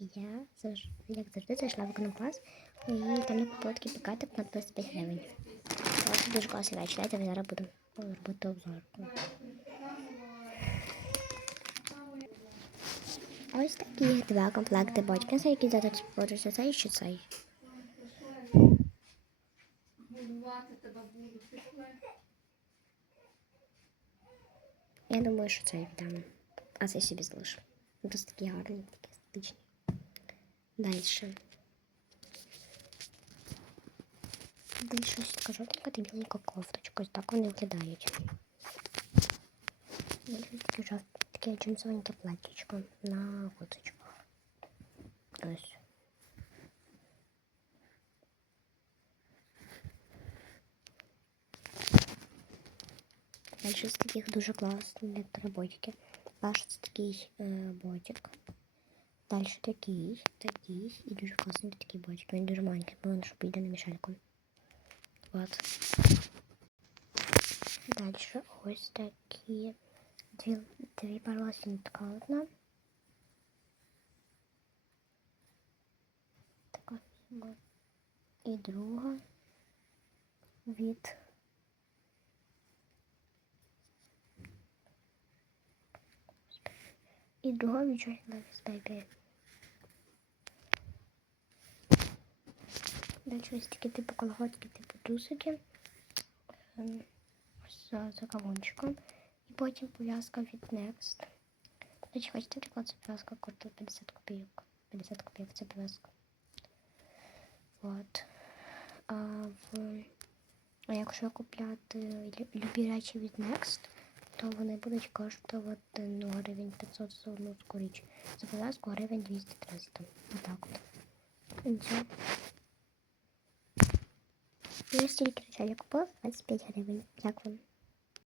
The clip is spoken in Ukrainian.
Я як завжди зайшла в економ-клас і там не купила такий на 25 гривень. Це дуже класна річ. Давайте зараз буду робити обзор. Ось такі два комплекти батьківця, які зараз сподобаються цей чи цей. Я думаю, що цей віддам. А цей собі залишу. Досить такі гарні, такі естетичні. Далі. Далі щось така жовтенька та біленька кофточка. Ось так вони виглядають. Далі таке жовт, таке джинсовеньке платтячко на гудзичках. Ось. Дальше з таких дуже класних ботиків. Перший це такий е, ботик. Далі такий, такий і дуже класний такий ботик. Він дуже маленький, бо щоб йде на мішельку. От. Далі ось такі дві, дві пари. Така одна. Така. от. І друга від і друга відчуття безпеки. Далі ось такі типу колготки, типу трусики ем, з закавончиком. І потім пов'язка від Next. Речі, хочете приклад, це пов'язка коштує 50 копійок. 50 копійок це пов'язка. От. А, в... а якщо купляти лю- любі речі від Next, то вони будуть коштувати ну, гривень 500 за одну річ. За пов'язку гривень 200-300. Отак от. І. Ось стільки речей я купила 25 гривень. Дякую.